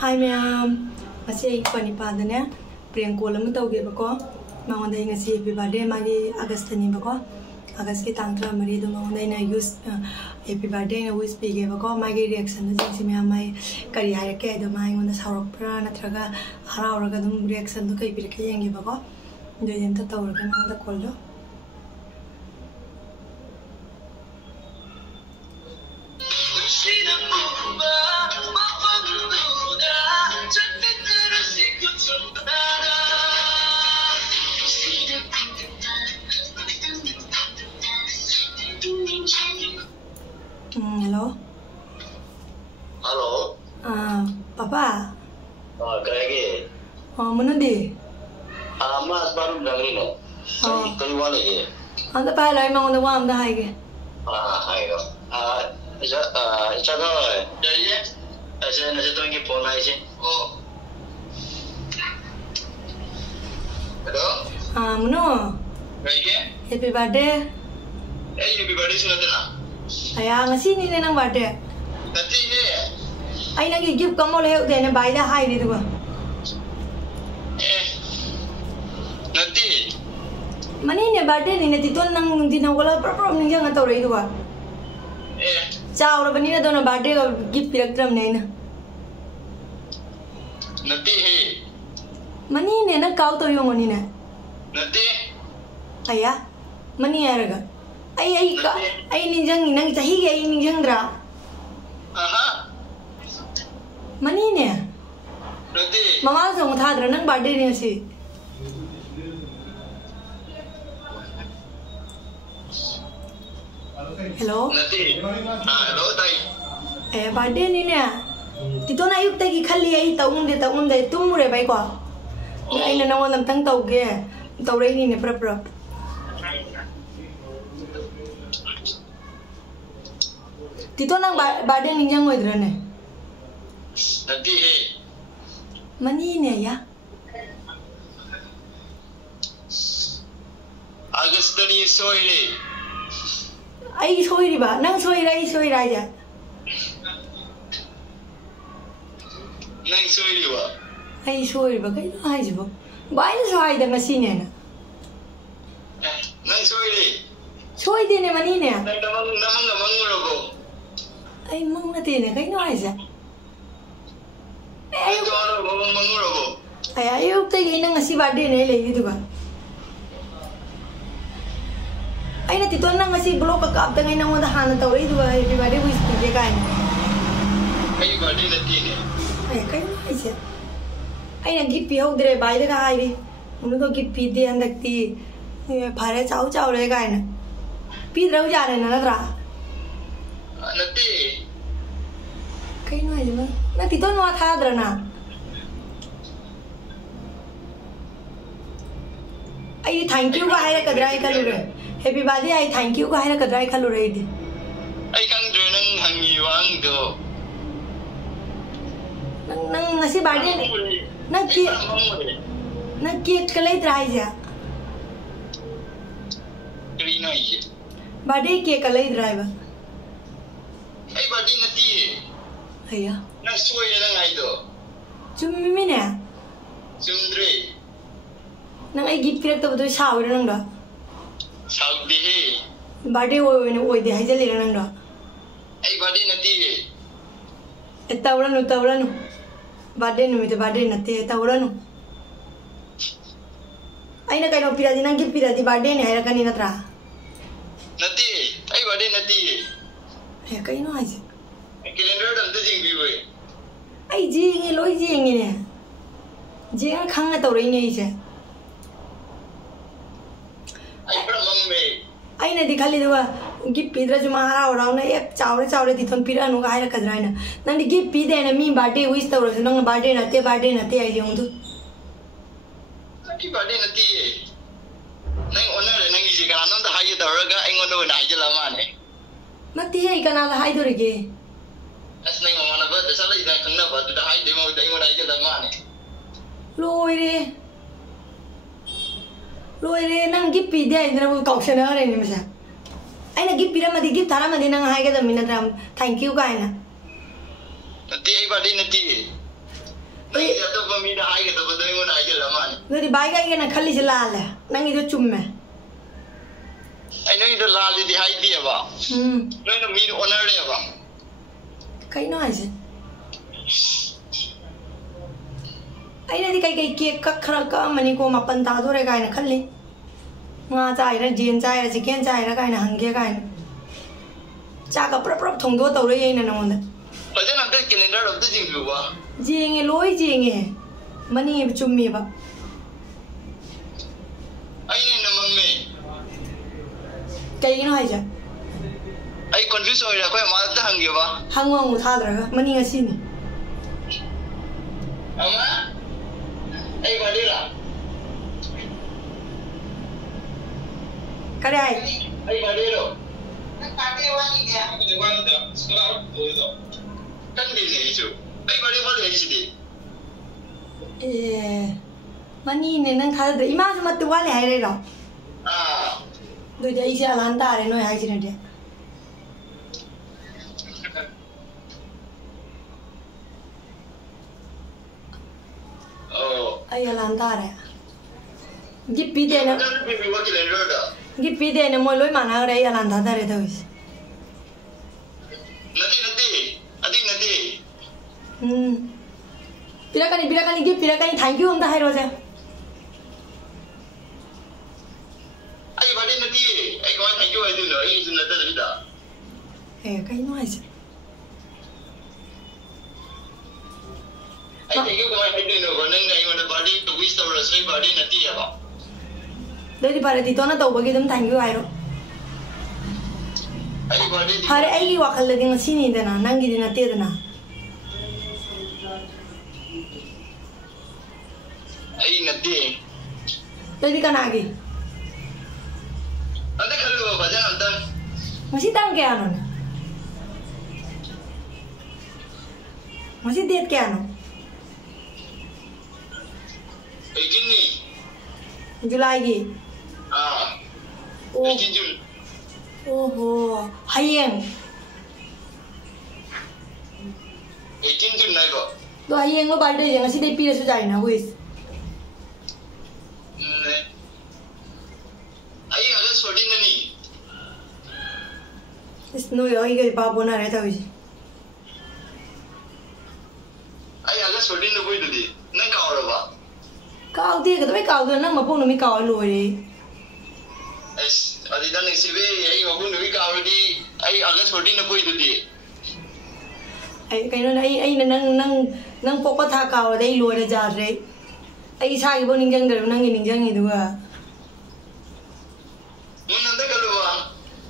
Hi ma'am, masih ikut pada ni, Priyanka lama tahu ke bako, mangon dah ingasi happy birthday magi August ni bako, August ke tanggal mari tu mangon dah ina use happy birthday na wish pergi bako, magi reaction tu jadi ma'am mai kari hari ke tu mai mangon dah saurok pera, natraga hara orang tu reaction tu kaya pergi yang gitu bako, jadi yang tu tahu orang mangon dah call do. Hello. Halo. Papa. Kaya Mana di? Mas baru bilang ini. Kau mana ke? Anda pakai lagi mau anda wam dah hai ke? Ayo. Cara jadi saya nasi tu ingin phone lagi sih. Oh. Hello. Mana? Kaya ke? Happy birthday. Happy birthday sudah na. Ayah ngasi ni nang birthday. Nanti ni. Ay nagi gift kamu leh udah na bayar hai ni tu ba? Nanti. Mani ni birthday ni nanti tu nang dinawala proper ni jangan tahu leh tu ba? Ciao orang ni na tu na birthday ka gift pirak teram ni na. Nanti he. Mani ni na kau tu yung ni na. Nanti. Ayah, mani ayah ka. Ay ninjang nang cahi ke ay ninjang dra. Aha. Mani ni. Nanti. Mama song tha dra nang birthday ni si. Hello. Nanti. Hello tay. Birthday ni ni. Tito na yuk tagi khali ay taung de tum re bai ko. Ay na nawal lam tang tau ge. Tau re ni ne pra. Tito nang birthday ni jang ngoi dra ne. Nanti he. Mani ni ya. August ni soy le. Ay soi ri ba? Nang soi ra ya. Nang soy le ba? Ay soi ri ba kai na hai jibo. Bai na soi da ngasi ne na. Nang soy le. Soi de ne mani ne. Namang rogo. Ay mang na te ne kai na hai ja. Ay to ano mamang rogo. Ay ayo te gi nang ngasi birthday ne le di tu ba. Ay na tito nang ngasi blog ka kap tangay nang wala hana tau re du ba happy birthday wish ke kai. Ay birthday nanti ne. Ay kai na hai ja. Ay na gift pi ho dire bai de ka hai ri. Unu to gift pi de andak ti phare chau re kai na. Pi rau ja ne na tra. Nanti. Kai na hai ja. Na tito no tha dra na. Ay thank you ka hai ra kadrai ka lu re. Happy birthday ay thank you ka hai ra kadrai ka lu re di. Ay kang do nang hangiwang do. Nang ngasi birthday na cake kalai trai ja. Krina ye. Birthday cake kalai trai ba. Ay birthday nanti. Ayah. Nang soy lang ay do. Cumi ne. Sumdre. Nang ay gift pirak ta betul sawi nang da. Saudi he. Birthday oi de hai jale nang da. Ay birthday nanti he. Tawran. Birthday nu mite birthday nate tawran. Ay na kai no piradi nang gift piradi birthday ne hai ra kani na tra. Nanti. Ay birthday nanti he. Ay kai no hai ja. Calendar dam tu jing bi boy. Ay jingi loi jingi ne. Jinga khang na tawrai ne ise. Ay pra mam me. Ay na dikhali duwa gift pidra juma hara orau na ep chawre dithon pira nu ga hai ra kadrai na. Nang di gift pi de na mi birthday wish tawra nang birthday na te ai jong du. Nanti birthday nanti he. Nang honor nang isi kana nang da hai da ra ga ingon do na jala ma ne. Mati ai kana da hai dore ge. As nang mana ba da sala ida kang na ba da hai de mo da ingon ai jala ma ne. Loi re nang gift pi de ai na bu kaushana re ni masa. Ai na gift pira ma di gift thara ma di nang hai ga da mina tram thank you ka ai na. Nanti ay birthday nanti. Ay ato pa mi na ay ka to mo na ay laman. Nadi bai ga igana khalli se lala. Nang ido chumme. Ay no ito lali di hay di ba. No no mi honor le ba. Kai no ai se. Ai nadi kai cake ka khara ka mani ko mapan ta do re ga na khalli. Nga chai ra jin chai ra chicken chai ra ga na hangge ga na. Cha ka prap thong do tau re ye na nong da. Pajan ang calendar of the jing ba. Jing loi jing mani chummi ba. Ay ni naman me. Kai no ai ja. Ay confuse oi ra ko ma ta hangge ba. Hangwang tha dra ga mani nga si ni. Ama ay badira. Kare ai. Ay badero. Nang pati wani dia. Aku wani dia. Sekolah itu. Kan di ni itu. Ay bade wali ai sidi. Mani ne nang tha dra ima ju mat wale ai re ro. Do ja isi alan ta re no ai si ne de. Ay alan ta re. Gipi de na. Gipi de na mo loi mana re alan ta da re da wis. Nati. Pirakani gift pirakani thank you om da hai ro ja. Ay bade nati. Ay ko thank you ai du no. Ay su na ta da. Kai no ai se. Ay thank you ko ai du no. Nang nai mo na bade to wish to respect bade nati ya ba. Dari pare ti to na tau ba gi dum thank you ai ro. Ay bade di. Pare ai gi wakal da ding sini da na nang gi di na te da na. Ay nati. Dari kana gi. Anda kalau baca anda. Masih tang ke ano na. Masih date ke ano. Ay gini. July gi. Oh. Jun. Oh. Hayeng. Ay Jun nai ba. Do hayeng lo birthday je ngasi dei pi ra su jai na wis. Ay aga sodi na ni. No yo ai ge ba bona re ta wis. Ay aga sodi na boi di. Nang ka ora ba. Kau de ga doi kau do nang ma pong no mi kau lo re. Ay adi dan ni sibe ay ma pun ni ka ora di. Ay aga sodi na boi di. Ay kai no ai nang pok tha kau dei lo re ja re. Ai sa gi bo ning jang de nang gi ning jang gi du ga. Anda kalau ba.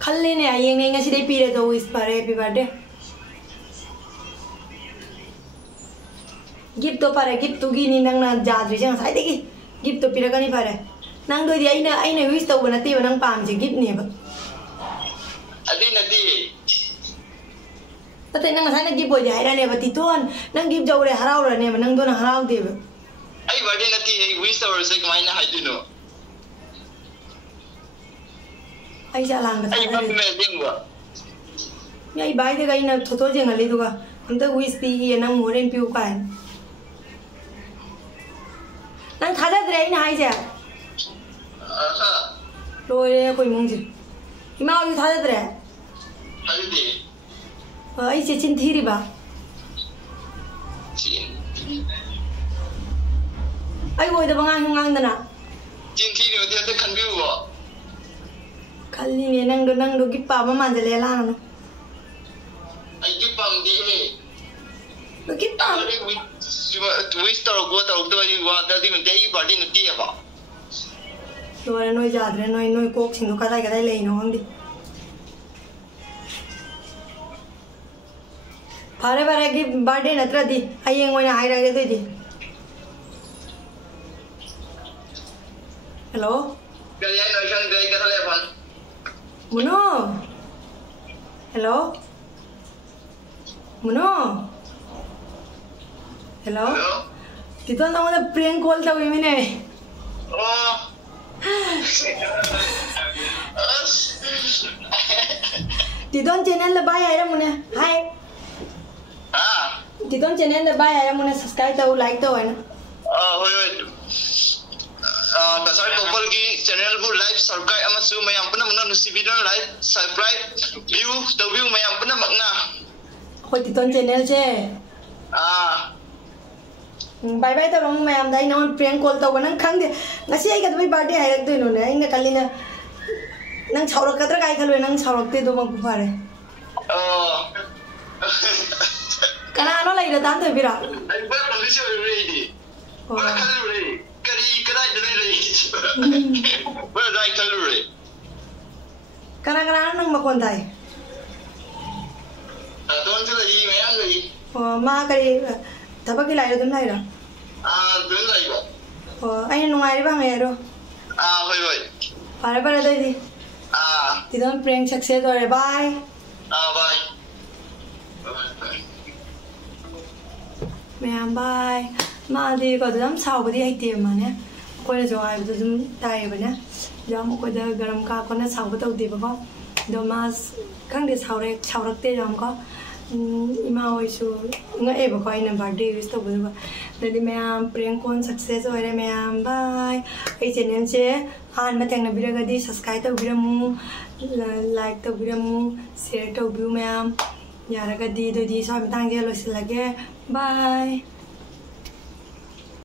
Khalle ne ai ngeng ngasi dei pi re do wis pare happy birthday. Gift to pare gift tu gi ni nang na ja dri jang sai de gi. Gift to pira ka ni pare. Nang do di ai na wish to ba na ti ba nang pam je gift ne ba. Adi nati. Tapi nang sai na gift boy ai ra ne ba ti ton nang gift jau re harau ra ne ba nang do na harau de ba. Ay bade nati ay wish or say mai na haju no. Ai ja lang ba. Ay ba me ding ba. Ni ai bai de ga ina tho je ngali du ga. Anta wish pi gi nang mo ren piu ka. Nang tha ja dre ina ai ja. Loi re koi mong ji. Ima ai tha ja dre. Haju di. Ai che chin thi ri ba. Chin. Ai goi da bangang da na. Chin thi ni dia ta kan biu ba. Kali ni nang do gi pa ma man le la no. Ay gi pang di ni. Do gi pa. Ay wish to go to do yi wa da di men dei bade nati ya ba. Loi noi ja dre noi kok sing do ka dai le no ang di. Pare gi birthday natra di. Ai eng oi na ai ra ge di. Hello. Kaya ay nang gay ka telepon. Muno. Hello. Muno. Hello. Hello. Tito na mo na prank call daw yun eh. Oh. Tito ang channel na ba ay mo na. Hi. Titon channel da bye ay muna subscribe tau like tau ana. Hoi kasar couple ki channel bu live subscribe amasu mayam puna muna nusi video live subscribe view to view mayam puna makna. Hoi Titon channel che. Bye bye tau rong mayam dai non prank call tau nang khang de. Ngasi ai ka bai birthday ai rak tu no ne. Ai na kalina nang chaurak kadra kai khalwe nang chaurak te do mang phare. Kana no lai da dan de bira. Ai ba condition ready. Ba kalure. Kari kadai de ready. Ba dai kalure. Kana nang makon dai. Don tu lai mayam lai. Ma kari tabak ki lai dum lai ra. Dun lai ba. Ai nungai ri ba ngai ro. Hoi. Pare pare dai di. Titon prank success ore bye. Bye. Mẹ bye. Mà thì có dám sau cái đi hay tiền mà nhé. Coi là rồi bây giờ chúng tay vậy nhé. Giờ một cái giờ garam ka con nó sau cái tàu tiền có. Đồ mà khang đi sau rắc tê làm có. Ima oi su nga e ba ko ina birthday wish to bu ba. Nadi mẹ prank con success ore mẹ bye. Ai channel che han ma tang na video ga di subscribe to video mu like to video mu share to view mẹ. Yara ga di do di so mi tang ge lo silage. Bye.